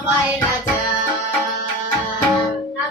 bailar.